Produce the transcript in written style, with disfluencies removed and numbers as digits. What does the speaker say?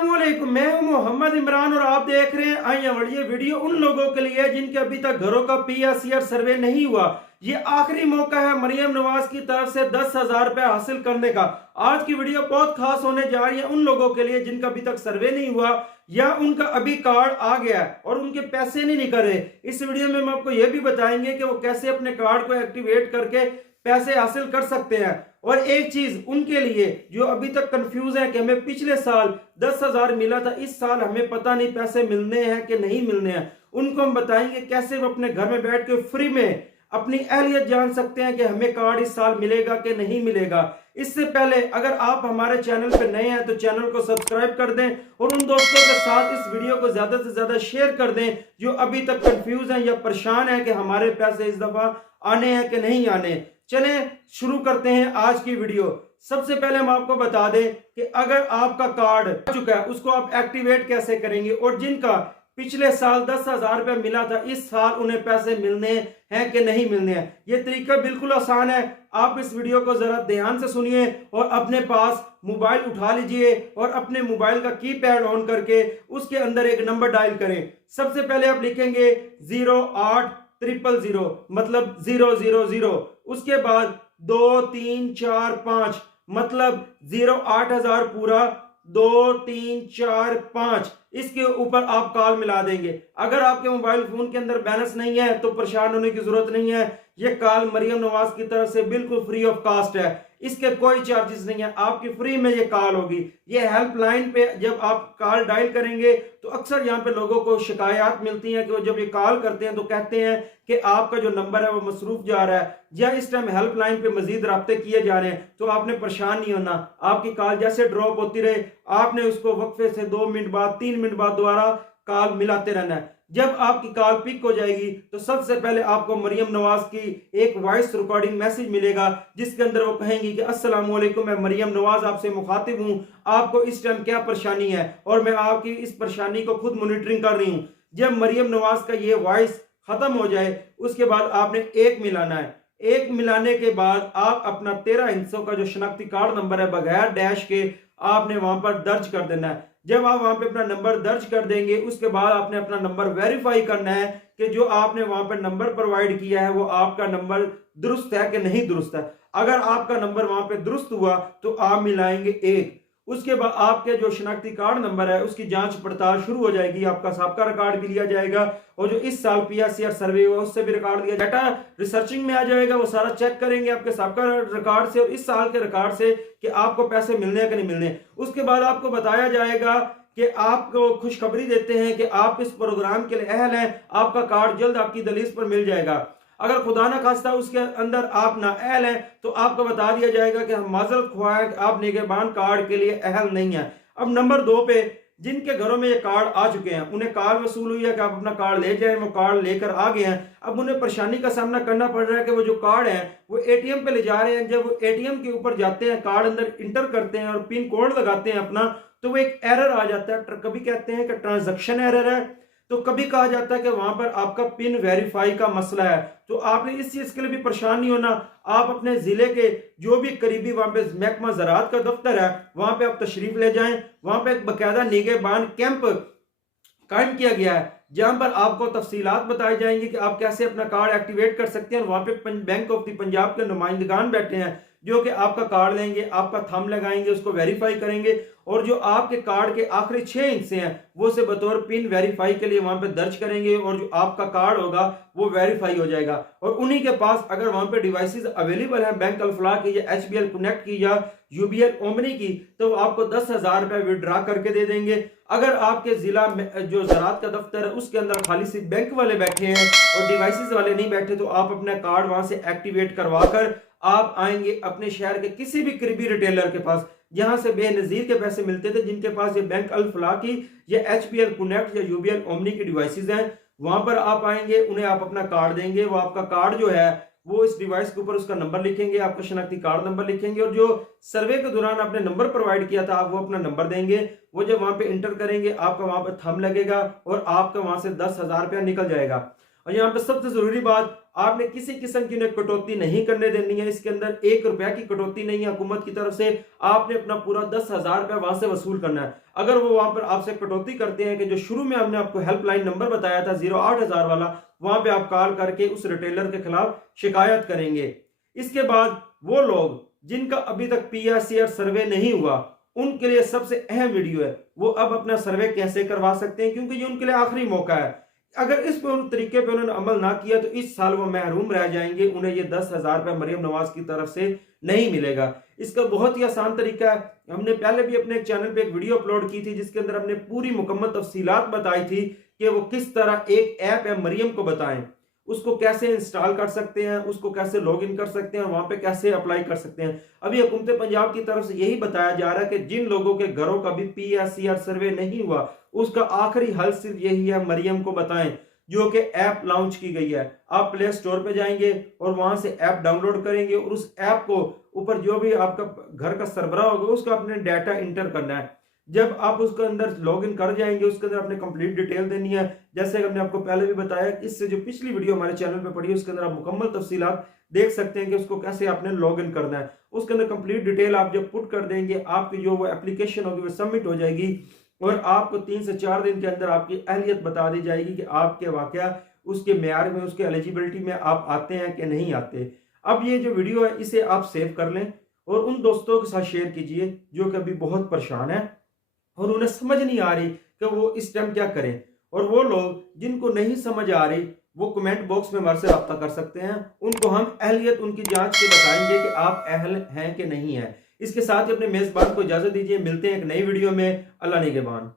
अस्सलामुअलैकुम, मैं हूं मोहम्मद इमरान और आप देख रहे हैं आइए बढ़िए वीडियो उन लोगों के लिए जिनके अभी तक घरों का पीएसईआर सर्वे नहीं हुआ। ये आखिरी मौका है मरियम नवाज की तरफ से 10,000 रुपए हासिल करने का। आज की वीडियो बहुत खास होने जा रही है उन लोगों के लिए जिनका अभी तक सर्वे नहीं हुआ या उनका अभी कार्ड आ गया है और उनके पैसे नहीं निकल रहे। इस वीडियो में हम आपको यह भी बताएंगे कि वो कैसे अपने कार्ड को एक्टिवेट करके पैसे हासिल कर सकते हैं। और एक चीज उनके लिए जो अभी तक कंफ्यूज है कि हमें पिछले साल 10,000 मिला था, इस साल हमें पता नहीं पैसे मिलने हैं कि नहीं मिलने हैं, उनको हम बताएंगे कैसे वो अपने घर में बैठ के फ्री में अपनी अहलियत जान सकते हैं कि हमें कार्ड इस साल मिलेगा कि नहीं मिलेगा। इससे पहले अगर आप हमारे चैनल पर नए हैं तो चैनल को सब्सक्राइब कर दें और उन दोस्तों के साथ इस वीडियो को ज्यादा से ज्यादा शेयर कर दें जो अभी तक कंफ्यूज हैं या परेशान हैं कि हमारे पैसे इस दफा आने हैं कि नहीं आने। चलें शुरू करते हैं आज की वीडियो। सबसे पहले हम आपको बता दें कि अगर आपका कार्ड आ चुका है उसको आप एक्टिवेट कैसे करेंगे, और जिनका पिछले साल 10,000 रुपए मिला था इस साल उन्हें पैसे मिलने हैं कि नहीं मिलने हैं। यह तरीका बिल्कुल आसान है। आप इस वीडियो को जरा ध्यान से सुनिए और अपने पास मोबाइल उठा लीजिए और अपने मोबाइल का कीपैड ऑन करके उसके अंदर एक नंबर डायल करें। सबसे पहले आप लिखेंगे 0800 मतलब 000, उसके बाद 2345 मतलब 08,000 पूरा 2345, इसके ऊपर आप कॉल मिला देंगे। अगर आपके मोबाइल फोन के अंदर बैलेंस नहीं है तो परेशान होने की जरूरत नहीं है। यह कॉल मरियम नवाज की तरफ से बिल्कुल फ्री ऑफ कॉस्ट है, इसके कोई चार्जेस नहीं है, आपकी फ्री में ये कॉल होगी। ये हेल्पलाइन पे जब आप कॉल डायल करेंगे तो अक्सर यहाँ पे लोगों को शिकायत मिलती है कि वो जब ये कॉल करते हैं तो कहते हैं कि आपका जो नंबर है वो मसरूफ जा रहा है या इस टाइम हेल्पलाइन पे मजीद राब्ते किए जा रहे हैं। तो आपने परेशान नहीं होना, आपकी कॉल जैसे ड्रॉप होती रहे आपने उसको वक्फे से 2 मिनट बाद 3 मिनट बाद दोबारा कॉल मिलाते रहना है। जब आपकी कॉल पिक हो जाएगी तो सबसे पहले आपको मरियम नवाज की एक वॉइस रिकॉर्डिंग मैसेज मिलेगा जिसके अंदर वो कहेंगी कि अस्सलाम वालेकुम, मैं मरियम नवाज आपसे मुखातिब हूं, आपको इस टाइम क्या परेशानी है और मैं आपकी इस परेशानी को खुद मॉनिटरिंग कर रही हूं। जब मरियम नवाज का ये वॉइस खत्म हो जाए उसके बाद आपने एक मिलाना है। एक मिलाने के बाद आप अपना 13 हिस्सों का जो शनाख्ती कार्ड नंबर है बगैर डैश के आपने वहां पर दर्ज कर देना है। जब आप वहां पे अपना नंबर दर्ज कर देंगे उसके बाद आपने अपना नंबर वेरीफाई करना है कि जो आपने वहां पर नंबर प्रोवाइड किया है वो आपका नंबर दुरुस्त है कि नहीं दुरुस्त है। अगर आपका नंबर वहां पे दुरुस्त हुआ तो आप मिलाएंगे 1। उसके बाद आपके जो शनाख्ती कार्ड नंबर है उसकी जांच पड़ताल शुरू हो जाएगी, आपका सबका रिकॉर्ड भी लिया जाएगा और जो इस साल पीएसईआर सर्वे हुआ उससे भी रिकॉर्ड लिया डाटा रिसर्चिंग में आ जाएगा। वो सारा चेक करेंगे आपके सबका रिकॉर्ड से और इस साल के रिकॉर्ड से कि आपको पैसे मिलने हैं कि नहीं मिलने। उसके बाद आपको बताया जाएगा कि आपको खुशखबरी देते हैं कि आप इस प्रोग्राम के लिए अहल हैं, आपका कार्ड जल्द आपकी दलील पर मिल जाएगा। अगर खुदा ना खास्ता उसके अंदर आप ना अहल हैं तो आपको बता दिया जाएगा कि हम माजरत ख्वाह हैं, आप निगहबान कार्ड के लिए अहल नहीं है। अब नंबर 2 पे जिनके घरों में ये कार्ड आ चुके हैं उन्हें कॉल वसूल हुई है कि आप अपना कार्ड ले जाएं, वो कार्ड लेकर आ गए हैं। अब उन्हें परेशानी का सामना करना पड़ रहा है कि वो जो कार्ड है वो एटीएम पे ले जा रहे हैं। जब वो एटीएम के ऊपर जाते हैं, कार्ड अंदर इंटर करते हैं और पिन कोड लगाते हैं अपना, तो वो एक एरर आ जाता है। कभी कहते हैं कि ट्रांजैक्शन एरर है तो कभी कहा जाता है कि वहां पर आपका पिन वेरीफाई का मसला है। तो आपने इस चीज के लिए भी परेशान नहीं होना। आप अपने जिले के जो भी करीबी वहां पे महकमा ज़राअत का दफ्तर है वहां पे आप तशरीफ ले जाएं। वहां पे एक बाकायदा निगहबान कैंप कायम किया गया है जहां पर आपको तफसीलात बताई जाएंगी कि आप कैसे अपना कार्ड एक्टिवेट कर सकते हैं। वहां पे बैंक ऑफ द पंजाब के नुमाइंदगान बैठे हैं जो कि आपका कार्ड लेंगे, आपका थंब लगाएंगे, उसको वेरीफाई करेंगे और जो आपके कार्ड के आखिरी 6 हिस्से हैं वो से बतौर पिन वेरीफाई के लिए वहां पे दर्ज करेंगे और जो आपका कार्ड होगा वो वेरीफाई हो जाएगा। और उन्हीं के पास अगर वहां पे डिवाइसेस अवेलेबल हैं बैंक अल्फला की या एचबीएल कनेक्ट की या यूबीएल ओमनी की, तो वो आपको 10,000 रुपए विड्रा करके दे देंगे। अगर आपके जिला में जो ज़राअत का दफ्तर है उसके अंदर खाली सिर्फ बैंक वाले बैठे हैं और डिवाइसेस वाले नहीं बैठे तो आप अपना कार्ड वहां से एक्टिवेट करवा कर आप आएंगे अपने शहर के किसी भी करीबी रिटेलर के पास जहां से बेनजीर के पैसे मिलते थे, जिनके पास ये बैंक अल फलाह की या एचपीएल कनेक्ट या यूबीएल ओमनी की डिवाइसेस हैं। वहां पर आप आएंगे, उन्हें आप अपना कार्ड देंगे, वो आपका कार्ड जो है वो इस डिवाइस के ऊपर उसका नंबर लिखेंगे, आपका शनाख्ती कार्ड नंबर लिखेंगे और जो सर्वे के दौरान आपने नंबर प्रोवाइड किया था आप वो अपना नंबर देंगे। वो जब वहां पे इंटर करेंगे आपका वहां पे थंब लगेगा और आपका वहां से 10,000 रुपया निकल जाएगा। और यहाँ पे सबसे जरूरी बात, आपने किसी किस्म की उन्हें कटौती नहीं करने देनी है। इसके अंदर 1 रुपया की कटौती नहीं है हुकूमत की तरफ से। आपने अपना पूरा 10,000 रुपया वहां से वसूल करना है। अगर वो वहां पर आपसे कटौती करते हैं कि जो शुरू में हमने आपको हेल्पलाइन नंबर बताया था 08,000 वाला, वहां पे आप कॉल करके उस रिटेलर के खिलाफ शिकायत करेंगे। इसके बाद वो लोग जिनका अभी तक PSCR सर्वे नहीं हुआ, उनके लिए सबसे अहम वीडियो है, वो अब अपना सर्वे कैसे करवा सकते हैं, क्योंकि ये उनके लिए आखिरी मौका है। अगर इस तरीके पे उन्होंने अमल ना किया तो इस साल वो महरूम रह जाएंगे, उन्हें ये 10,000 रुपये मरियम नवाज की तरफ से नहीं मिलेगा। इसका बहुत ही आसान तरीका है, हमने पहले भी अपने चैनल पे एक वीडियो अपलोड की थी जिसके अंदर हमने पूरी मुकम्मल तफसीलात बताई थी कि वो किस तरह एक ऐप है मरियम को बताएं, उसको कैसे इंस्टॉल कर सकते हैं, उसको कैसे लॉग इन कर सकते हैं और वहां पे कैसे अप्लाई कर सकते हैं। अभी हुकूमत पंजाब की तरफ से यही बताया जा रहा है कि जिन लोगों के घरों का भी PSCR सर्वे नहीं हुआ, उसका आखिरी हल सिर्फ यही है, मरियम को बताएं, जो कि ऐप लॉन्च की गई है। आप प्ले स्टोर पे जाएंगे और वहां से ऐप डाउनलोड करेंगे और उस ऐप को ऊपर जो भी आपका घर का सरबराह होगा उसका अपने डाटा इंटर करना है। जब आप उसके अंदर लॉगिन कर जाएंगे, उसके अंदर आपने कंप्लीट डिटेल देनी है, जैसे हमने आपको पहले भी बताया। इससे जो पिछली वीडियो हमारे चैनल पे पड़ी है उसके अंदर आप मुकम्मल तफसीलात देख सकते हैं कि उसको कैसे आपने लॉगिन करना है। उसके अंदर कंप्लीट डिटेल आप जब पुट कर देंगे, आपकी जो वो एप्लीकेशन होगी वो सबमिट हो जाएगी और आपको 3 से 4 दिन के अंदर आपकी अहलियत बता दी जाएगी कि आपके वाकया उसके मेयार में, उसके एलिजिबिलिटी में आप आते हैं कि नहीं आते। अब ये जो वीडियो है इसे आप सेव कर लें और उन दोस्तों के साथ शेयर कीजिए जो कि अभी बहुत परेशान है और उन्हें समझ नहीं आ रही कि वो इस टाइम क्या करें। और वो लोग जिनको नहीं समझ आ रही वो कमेंट बॉक्स में हमारे से रब्ता कर सकते हैं, उनको हम अहलियत उनकी जांच के बताएंगे कि आप अहल हैं कि नहीं है। इसके साथ ही अपने मेजबान को इजाजत दीजिए, मिलते हैं एक नई वीडियो में। अल्लाह निगहबान।